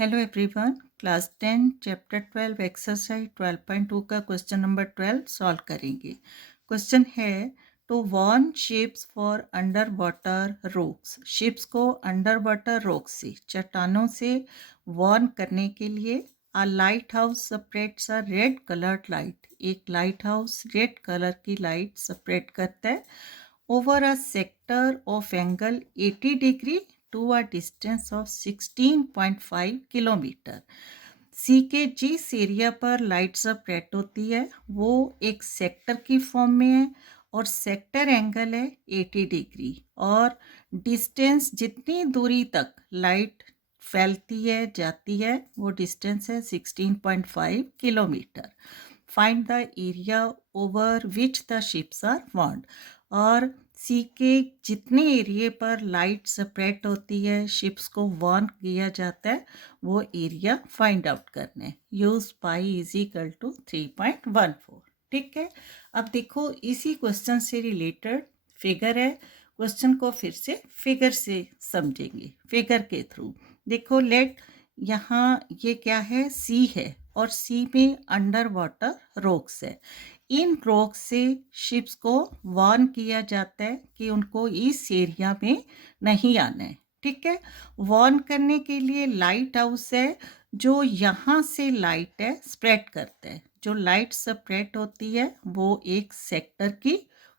Hello everyone, class 10 chapter 12 exercise 12.2 का question number 12 solve करेंगे। Question है to warn ships for under water rocks. Ships को under water rocks से, चट्टानों से वार्न करने के लिए a lighthouse separates a red coloured light. एक लाइट हाउस रेड कलर की लाइट सेपरेट करता है over a sector of angle 80 degree to a distance of 16.5 kilometre. सी के जिस एरिया पर लाइट सेपरेट होती है वो एक सेक्टर की फॉर्म में है और सेक्टर एंगल है 80 डिग्री और डिस्टेंस जितनी दूरी तक लाइट फैलती है जाती है वो डिस्टेंस है 16.5 kilometre. Find the area over which the ships are warned. और सी के जितने एरिए पर लाइट सेपरेट होती है शिप्स को वार्न किया जाता है वो एरिया फाइंड आउट करने। Use pi is equal to 3.14। ठीक है, अब देखो इसी क्वेश्चन से रिलेटेड फिगर है। क्वेश्चन को फिर से फिगर से समझेंगे, फिगर के थ्रू। देखो लेट यहाँ ये क्या है, सी है और सी में अंडर वाटर रॉक्स है। इन रॉक्स से शिप्स को वार्न किया जाता है कि उनको इस एरिया में नहीं आना है। ठीक है, वार्न करने के लिए लाइट हाउस है जो यहाँ से लाइट है स्प्रेड करता है। जो लाइट स्प्रेड होती है वो एक सेक्टर की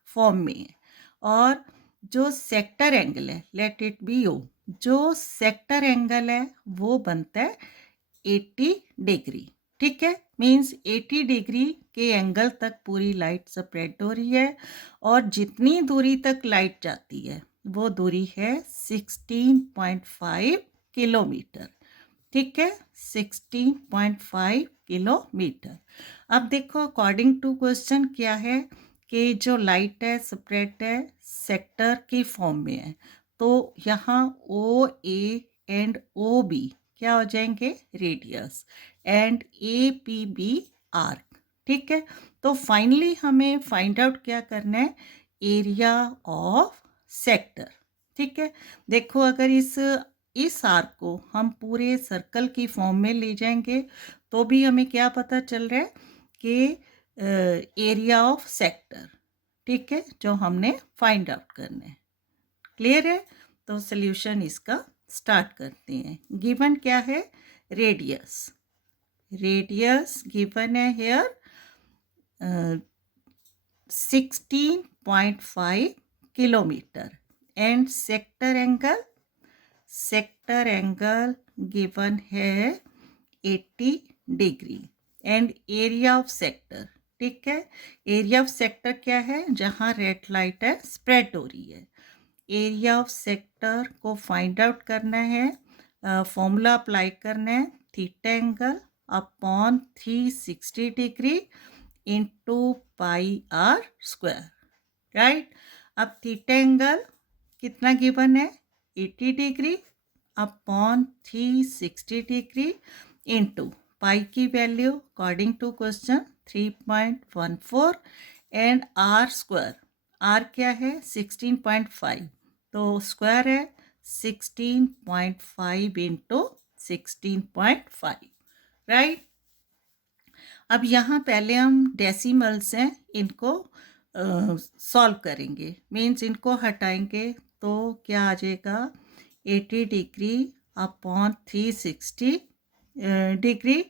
फॉर्म में है और जो सेक्टर एंगल है लेट इट बी ओ, जो सेक्टर एंगल है वो बनता है 80 डिग्री। ठीक है, मीन्स 80 डिग्री के एंगल तक पूरी लाइट स्प्रेड हो रही है और जितनी दूरी तक लाइट जाती है वो दूरी है 16.5 किलोमीटर। ठीक है, 16.5 किलोमीटर। अब देखो अकॉर्डिंग टू क्वेश्चन क्या है कि जो लाइट है स्प्रेड है सेक्टर की फॉर्म में है, तो यहाँ ओ ए एंड ओ बी क्या हो जाएंगे, radius, and A P B arc. ठीक है, तो फाइनली हमें फाइंड आउट क्या करना है, एरिया ऑफ सेक्टर। ठीक है, देखो अगर इस आर्क को हम पूरे सर्कल की फॉर्म में ले जाएंगे तो भी हमें क्या पता चल रहा है कि एरिया ऑफ सेक्टर। ठीक है, जो हमने फाइंड आउट करना है। क्लियर है, तो सॉल्यूशन इसका स्टार्ट करते हैं। गिवन क्या है, रेडियस। रेडियस गिवन है here 16.5 kilometre and sector angle given है 80 degree and area of sector. ठीक है, एरिया ऑफ सेक्टर क्या है, जहां रेड लाइट है स्प्रेड हो रही है। एरिया ऑफ सेक्टर को फाइंड आउट करना है, फॉर्मूला अप्लाई करना है, theta angle upon 360 degree into pi r square. Right, अब थीटा एंगल कितना गिवन है, 80 degree upon 360 degree into pi की value according to question 3.14 and r square. R क्या है 16.5, तो स्क्वायर है 16.5 इंटू 16.5। राइट, अब यहाँ पहले हम डेसिमल्स हैं इनको सॉल्व करेंगे, मीन्स इनको हटाएंगे तो क्या आ जाएगा, 80 डिग्री अपॉन 360 डिग्री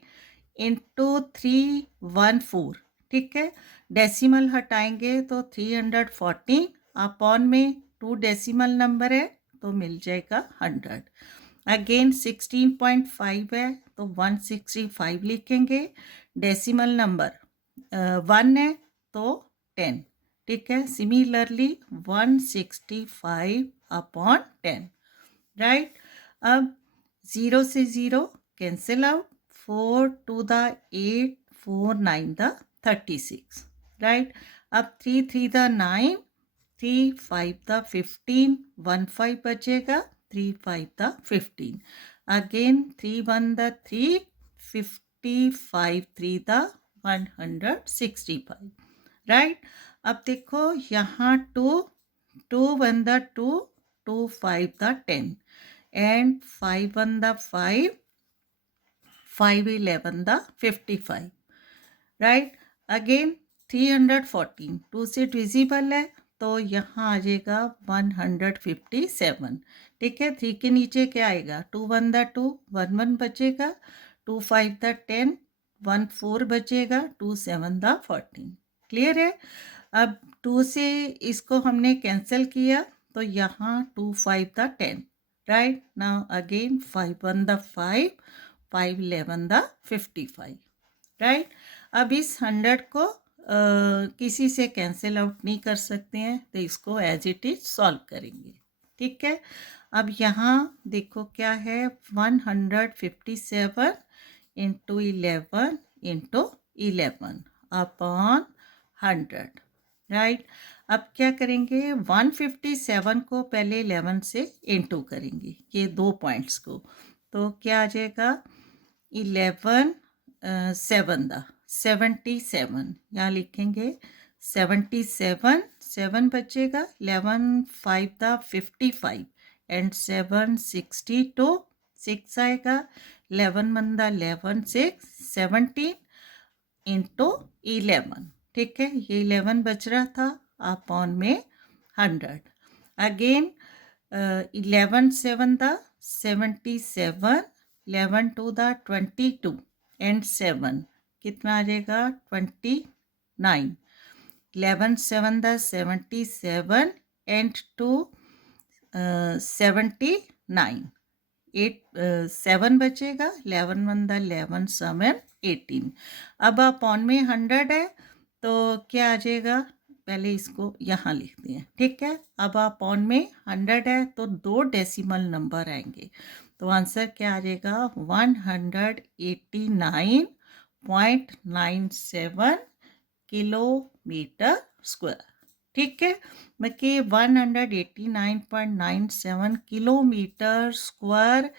इंटू 314। ठीक है, डेसिमल हटाएंगे तो 314 अपॉन में 2 डेसिमल नंबर है तो मिल जाएगा 100। अगेन 16.5 है तो 165 लिखेंगे, डेसिमल नंबर 1 है तो 10। ठीक है, सिमिलरली 165 अपॉन 10। राइट, अब 0 से 0 cancel out, 4 to the 8, 4 9 the 36। Right, अब 3 3 the 9, 3 5 the 15, 1 5 बचेगा, 3 5 the 15। Again 3 1 the 3, 55 3 the 165। Right, अब देखो यहाँ 2 2 1 the 2, 2 5 the 10 and 5 1 the 5, 511 the 55, right. Again 314 2 से डिविजिबल है तो यहाँ आ जाएगा 157. ठीक है, 3 के नीचे क्या आएगा, 2 1 द 2, 1 1 बचेगा, 2 5 द 10, 1 4 बचेगा, 2 7 द 14. क्लियर है. अब 2 से इसको हमने कैंसिल किया तो यहाँ 2 5 the 10, right. Now again 5 1 the 5, 5 11 the 55, right. अब इस 100 को किसी से कैंसिल आउट नहीं कर सकते हैं तो इसको एज इट इज सॉल्व करेंगे. ठीक है. अब यहाँ देखो क्या है, 157 इंटू 11 इंटू 11 अपॉन 100, राइट. अब क्या करेंगे, 157 को पहले 11 से इंटू करेंगे, ये 2 पॉइंट्स को, तो क्या आ जाएगा 11 7 द 77, यहाँ लिखेंगे 77, 7 बचेगा, 11 5 द 55 एंड 7 62, 6 आएगा, 11 1 द 11 6 17 इंटू 11. ठीक है, ये 11 बच रहा था अपॉन में 100. अगेन 11 7 द 77, 11 2 द 22 एंड 7 कितना आ जाएगा 29. 11 7 द 77 एंड 2 79, 8 7 बचेगा, 11 1 द 11 7 18. अब अपॉन में 100 है तो क्या आ जाएगा, पहले इसको यहाँ लिखते हैं. ठीक है, अब अपॉन में 100 है तो 2 डेसिमल नंबर आएंगे तो आंसर क्या आ जाएगा 189.97 किलोमीटर स्क्वायर. ठीक है, मतलब 189.97 kilometre square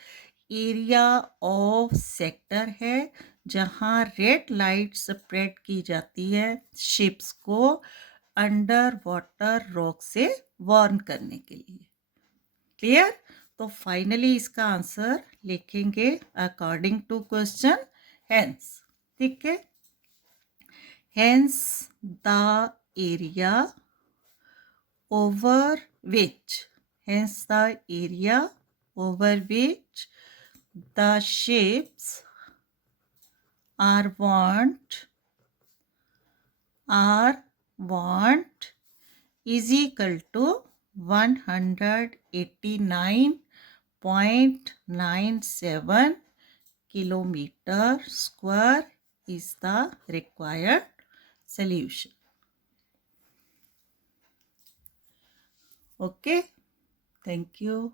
area of sector है जहाँ रेड लाइट स्प्रेड की जाती है शिप्स को अंडर वाटर रॉक से वार्न करने के लिए. क्लियर. तो फाइनली इसका आंसर लिखेंगे अकॉर्डिंग टू क्वेश्चन हेंस. ठीक है, hence the area over which, hence the area over which the ships are warned is equal to 189.97 kilometer square is the required solution. Okay, thank you.